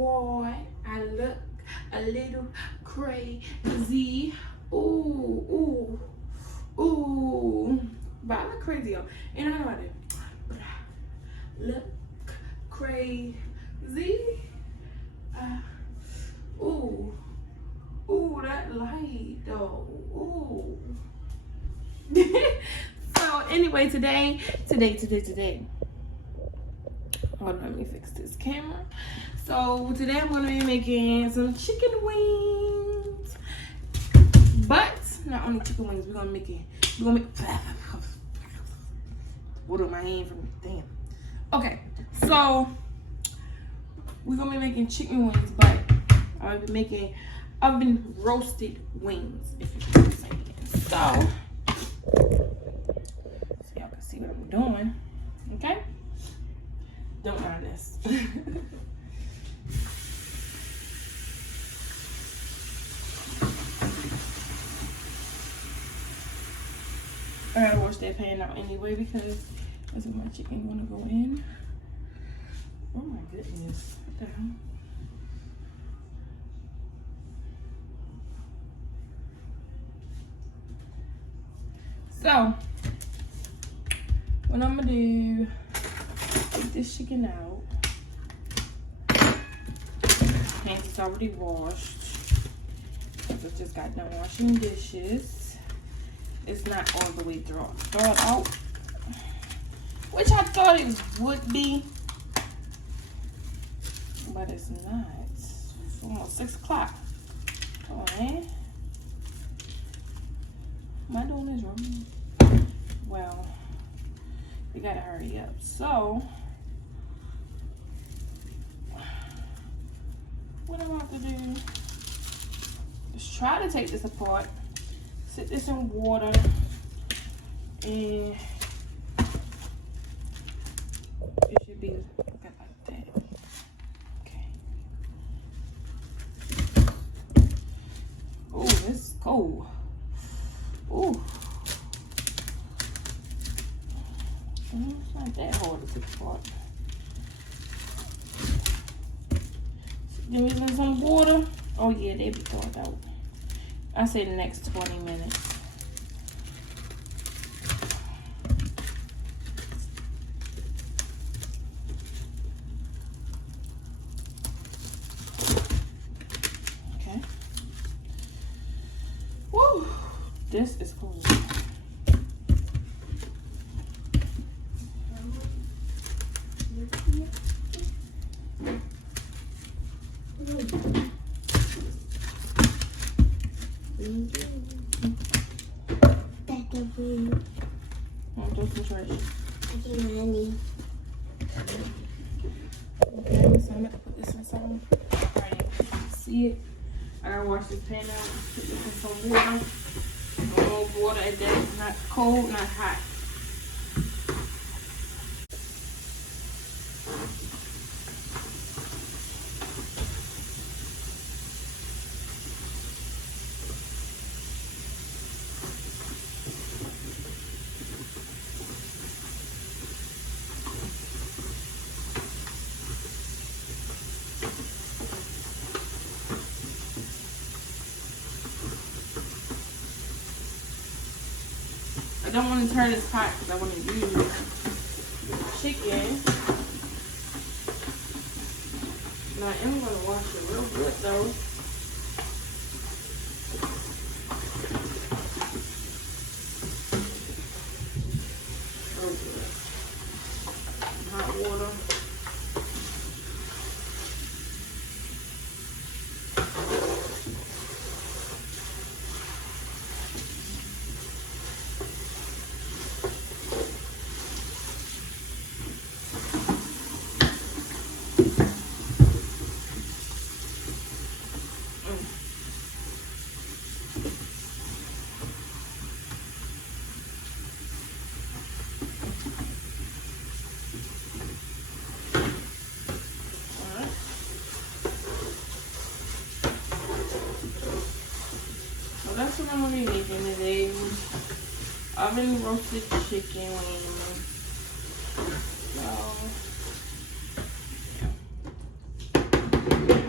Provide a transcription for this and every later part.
boy, I look a little crazy. Ooh, ooh, ooh. But I look crazy, y'all. And I know I do. But I look crazy. Ooh. Ooh, that light, though. Ooh. So, anyway, today. Hold on, let me fix this camera. So, today I'm going to be making some chicken wings. But, not only chicken wings, we're going to make water on my hand from damn. Okay, so we're gonna be making chicken wings, but I'll be making oven roasted wings, if you can say it. So y'all can see what I'm doing. Okay? Don't mind this. I gotta wash that pan out anyway because that's where my chicken gonna go in. Oh my goodness. What the hell? So, what I'm gonna do, take this chicken out. Hands is already washed. I just got done washing dishes. It's not all the way thawed out, which I thought it would be, but it's not. It's almost 6 o'clock. Come on, man. Am I doing this wrong? Well, we gotta hurry up. So, what I'm about to do is try to take this apart, sit this in water, and it should be like that. Okay. Oh, this is cold. Oh. It's not that hard to take apart. Give me some water. Oh yeah, they be thawed out. I say the next 20 minutes. Okay. Woo! This is cool. Okay, so I'm gonna put this in some. Alright, see it? I gotta wash this pan out. Put this in some water. Warm water, and then it's not cold, not hot. I don't want to turn this hot because I want to use the chicken. Now I am going to wash it real good though. Real good. Hot water. That's what I'm gonna be making today. Oven roasted chicken wings. So, yeah.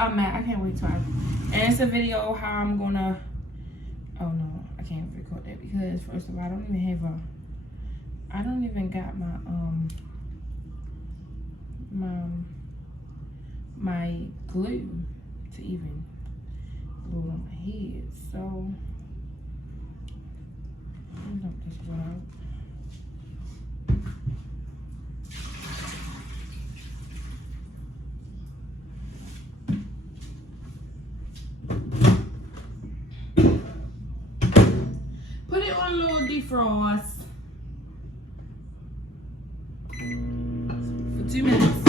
I'm mad. I can't wait till and it's a video how I'm gonna. Oh no, I can't record that because first of all, I don't even have a. I don't even got my my glue to even glue it on my head. So let me dump this one out. Put it on a little defrost for 2 minutes.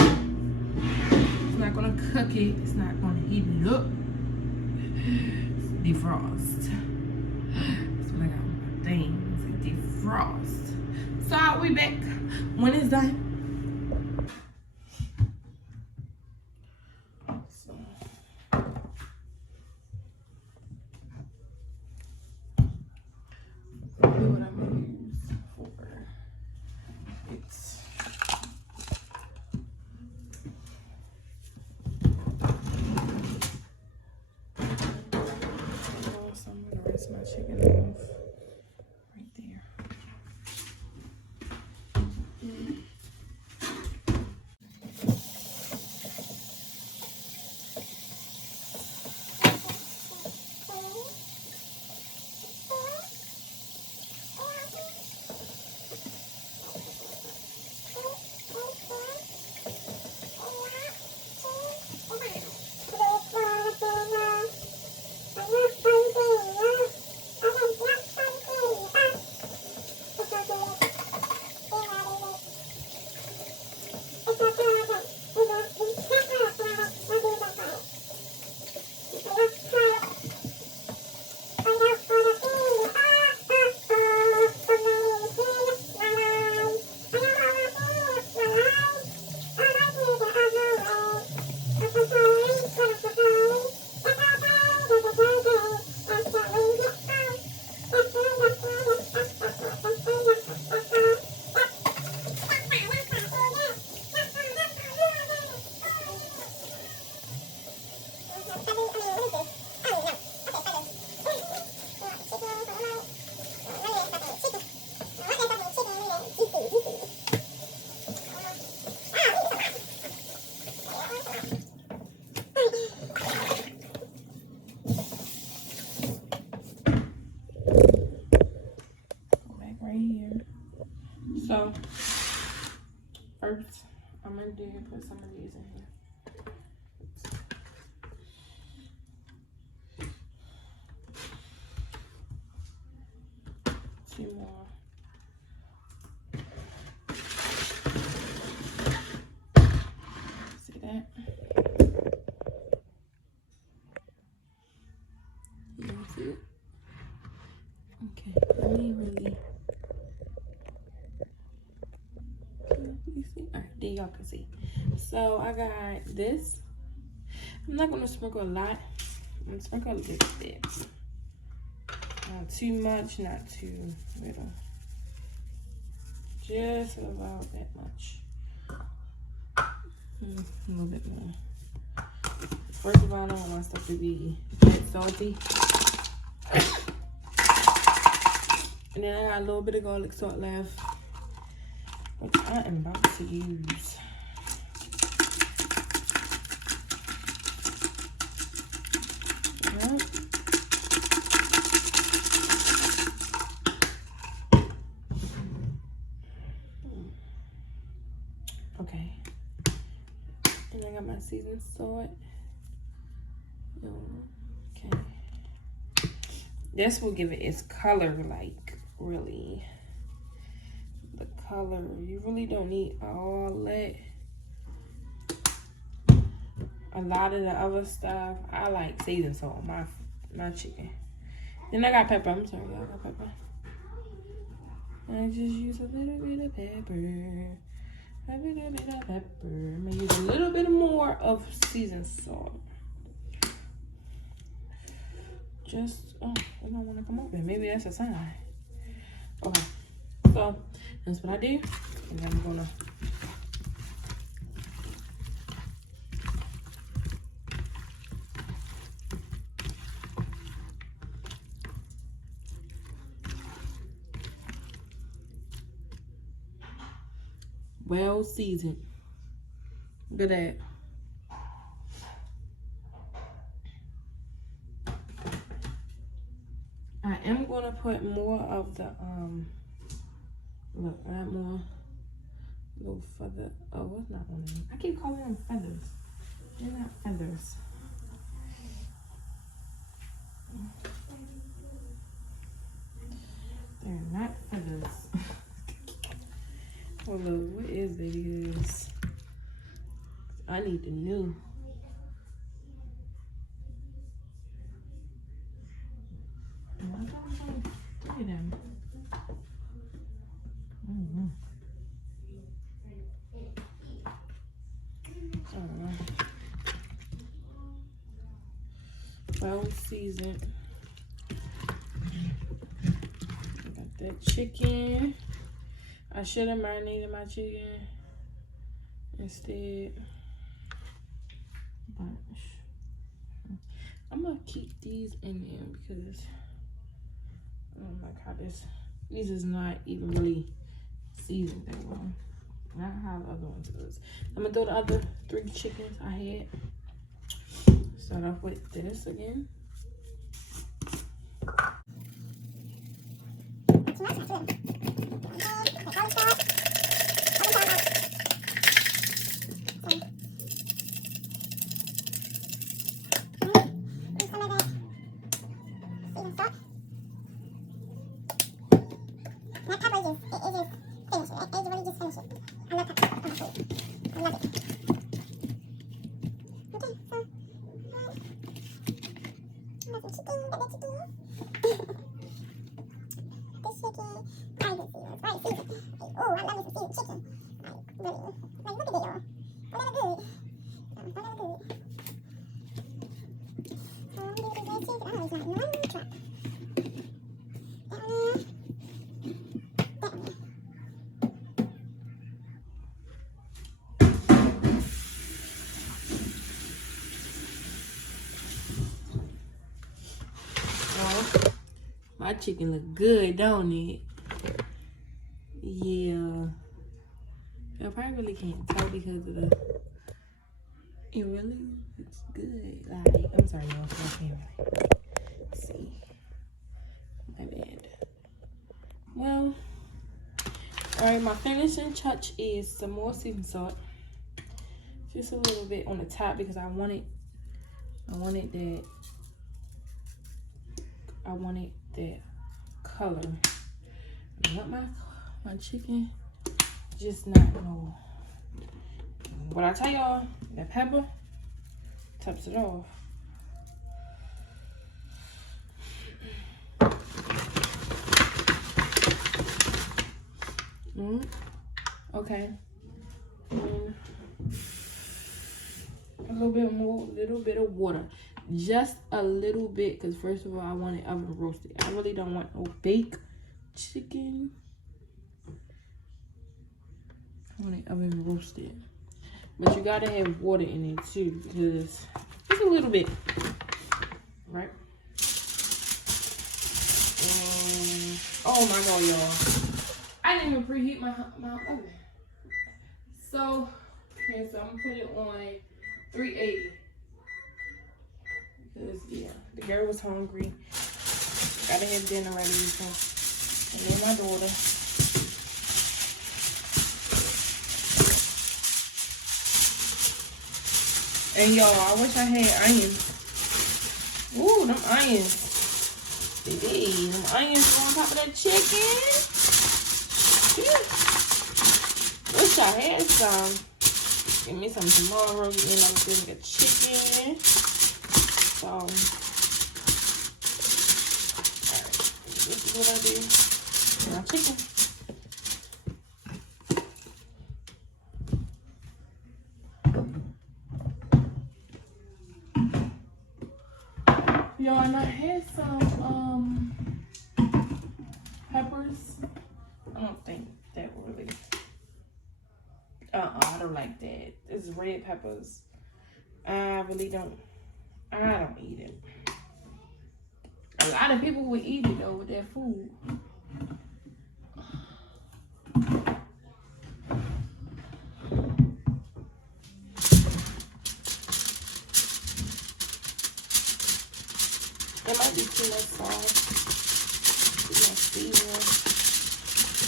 It's not gonna cook it. It's not gonna heat it up. Defrost. That's what I got on my thing. It's defrost. So I'll be back when it's done. My chicken off right there. So first, I'm gonna put some of these in here. 2 more. See that? You don't see it? Okay, let me really. You see? All right, there y'all can see. So I got this. I'm not gonna sprinkle a lot. I'm gonna sprinkle a little bit. Not too much, not too little. Just about that much. A little bit more. First of all, I don't want my stuff to be that salty. And then I got a little bit of garlic salt left, which I am about to use. Right. Okay. And I got my seasoned salt. Okay. This will give it its color, like, really. The color. You really don't need all that. A lot of the other stuff, I like seasoned salt on my chicken. Then I got pepper. I'm sorry, I got pepper. I just use a little bit of pepper. A little bit of pepper. I'm gonna use a little bit more of seasoned salt. Just, oh, it don't want to come open. Maybe that's a sign. Okay, so that's what I do. And then I'm gonna well seasoned. Look at that. I am gonna put more of the look, add more little feather. Oh, what's not on them? I keep calling them feathers. They're not feathers. They're not feathers. Well, look, what is it? Because I need the new. Look at them. Well seasoned. Got that chicken. I should have marinated my chicken instead. But I'm gonna keep these in there because I don't like how these is not even really seasoned that well. Not how the other ones was. I'm gonna throw the other 3 chickens I had. Start off with this again. My chicken look good, don't it? Yeah. I probably really can't tell because of the. It really looks good. Like, I'm sorry, y'all. I can't really see. My bad. Well, alright. My finishing touch is some more seasoning salt. Just a little bit on the top because I wanted that color. I want my chicken just not no. What I tell y'all, that pepper tops it off. Okay. And a little bit of water. Just a little bit, because first of all, I want it oven roasted. I really don't want no baked chicken. I want it oven roasted. But you gotta have water in it too, because just a little bit, right? Oh my god, y'all! I didn't even preheat my oven. So, okay, so I'm gonna put it on 380. Because yeah, the girl was hungry. Gotta have dinner ready. So, and then my daughter. And y'all, I wish I had irons. Ooh, them irons. Baby, them irons on top of that chicken. Yeah. Wish I had some. Give me some tomorrow. Give me another thing of chicken. So, alright. This is what I do. My chicken. Yo, and I had some peppers. I don't think that really. I don't like that. It's red peppers. I really don't. I don't eat it. A lot of people would eat it though with their food. might be too much sauce. Too much seasoning.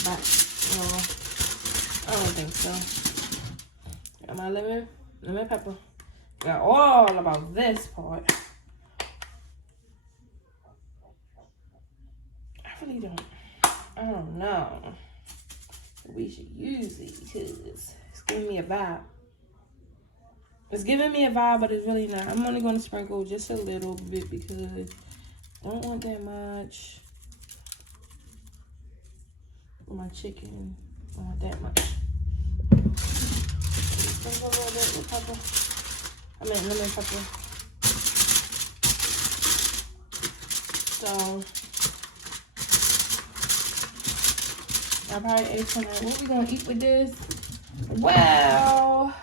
But, no, I don't think so. Got my lemon pepper. Got all about this part. I don't know. We should use these because it's giving me a vibe. It's giving me a vibe, but it's really not. I'm only going to sprinkle just a little bit because I don't want that much. For my chicken, I don't want that much. Sprinkle a little bit with pepper. I mean lemon pepper. So I probably ate some of that. What we gonna eat with this? Well,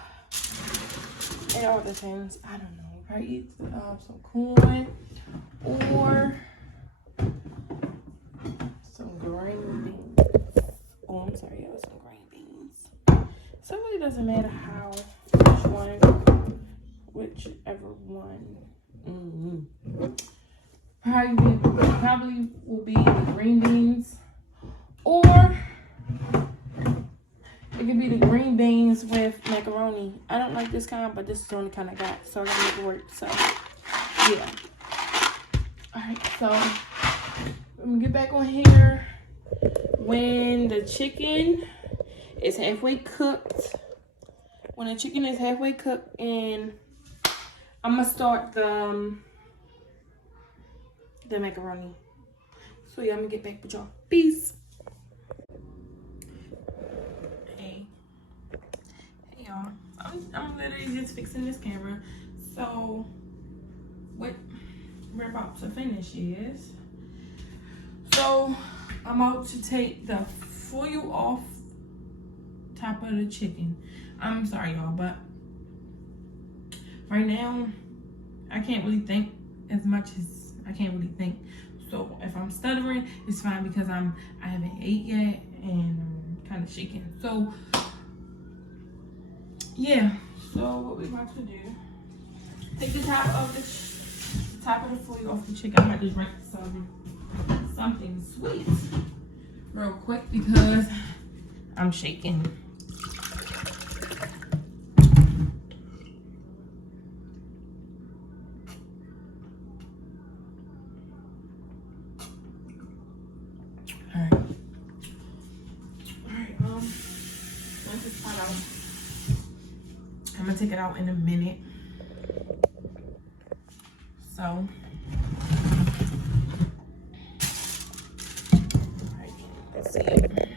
it all depends. I don't know. Probably eat some corn or some green beans. Oh, I'm sorry, yeah, some green beans. So it really doesn't matter how, whichever one. Probably will be the green beans, or it could be the green beans with macaroni. I don't like this kind, but this is the only kind I got, so I gotta make it work. So yeah. All right, so let me get back on here. When the chicken is halfway cooked, and I'm gonna start the macaroni. So yeah, I'm gonna get back with y'all. Peace. Hey y'all. I'm literally just fixing this camera. So what we're about to finish is, so I'm about to take the foil off top of the chicken. I'm sorry y'all, but right now I can't really think as much as I can't really think. So if I'm stuttering, it's fine because I haven't ate yet and I'm kind of shaking. So yeah, so what we about to do, take the top of the foil off the chicken. I'm about to drink something sweet real quick because I'm shaking. Once it's hot out, I'm gonna take it out in a minute. So, alright, let's see it.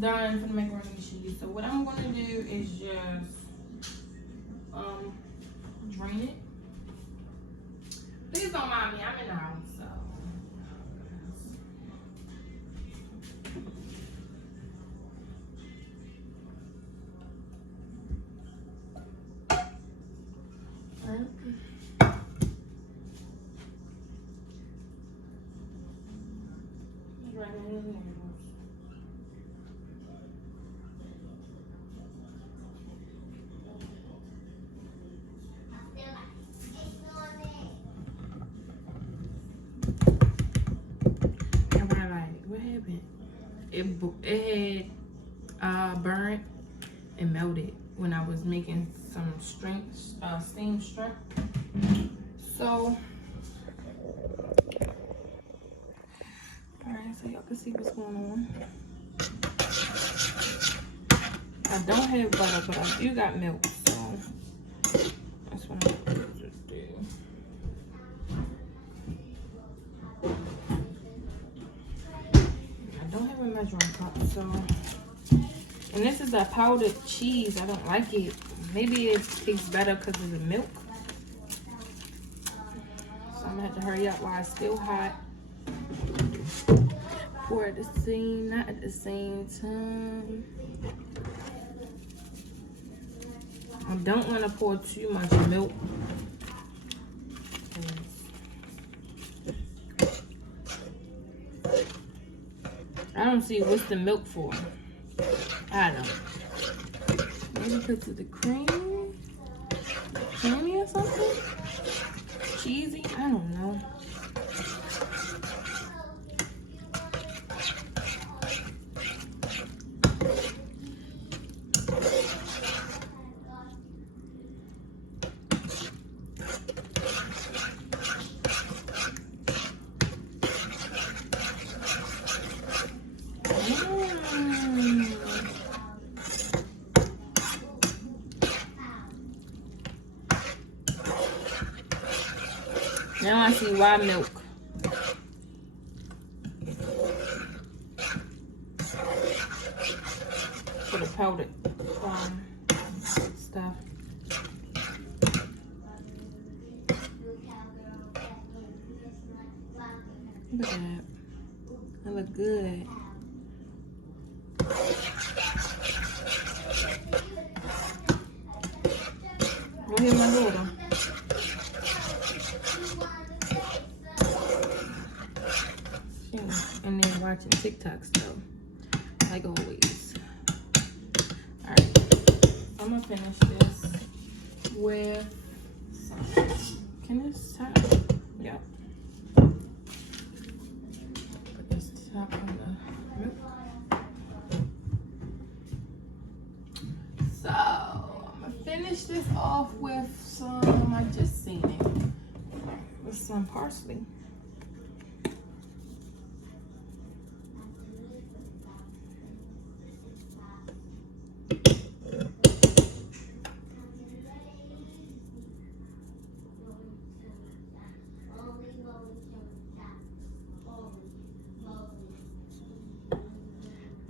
done for the macaroni and cheese. So what I'm gonna do is just drain it. Please don't mind me, I'm in the house, so. It had burnt and melted when I was making some steamed shrimp. So, alright, so y'all can see what's going on. I don't have butter, but I do got milk, so that's what I'm gonna just do. I don't have a measuring cup, so. And this is a powdered cheese. I don't like it. Maybe it tastes better because of the milk. So I'm gonna have to hurry up while it's still hot. Pour at the same, not at the same time. I don't want to pour too much milk. I don't see what's the milk for. I don't. Maybe because of the cream? Creamy or something? Cheesy? I don't know. Now I see why milk. For the powdered stuff. Look at that. That look good. Go ahead, my daughter. And then watching TikToks though, like always. Alright, I'm gonna finish this with some. Can this top? Yep. Put this top on the milk. So I'm gonna finish this off with some, I just seen it, with some parsley.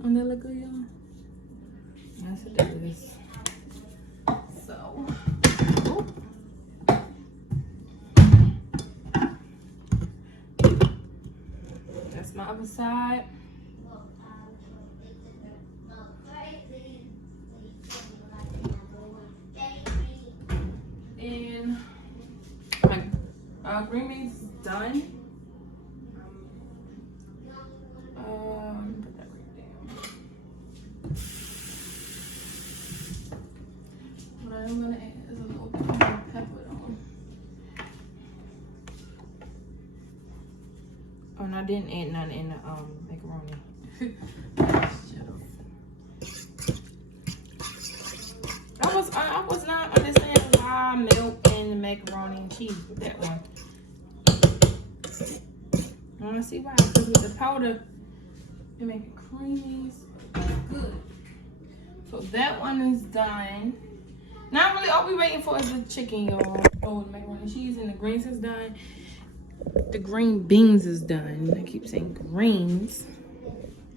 Don't that look good, y'all? Yes, it is. So, that's my other side. And my green beans is done. Put that right there. What I'm gonna add is a little bit more pepper on. Oh, and I didn't add none in the macaroni. I was not understanding why milk and the macaroni and cheese with that one. I want to see why, because with the powder, it make it creamy. So good. So that one is done. Not really all we waiting for is the chicken, y'all. Oh, the macaroni and cheese and the greens is done. The green beans is done. I keep saying greens.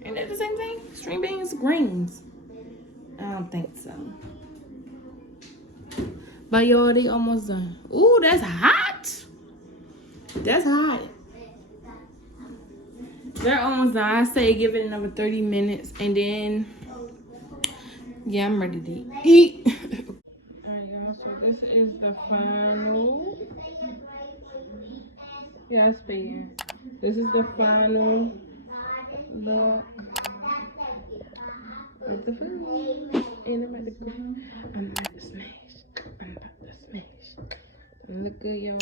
Ain't that the same thing? String beans, greens. I don't think so. But y'all, they almost done. Ooh, that's hot. That's hot. They're almost done. I say give it another 30 minutes and then, yeah, I'm ready to eat. Alright, y'all, so this is the final. Yeah, speaking. This is the final look of the food. And I'm about to go. I'm about to smash. I'm about to smash. Look good, y'all.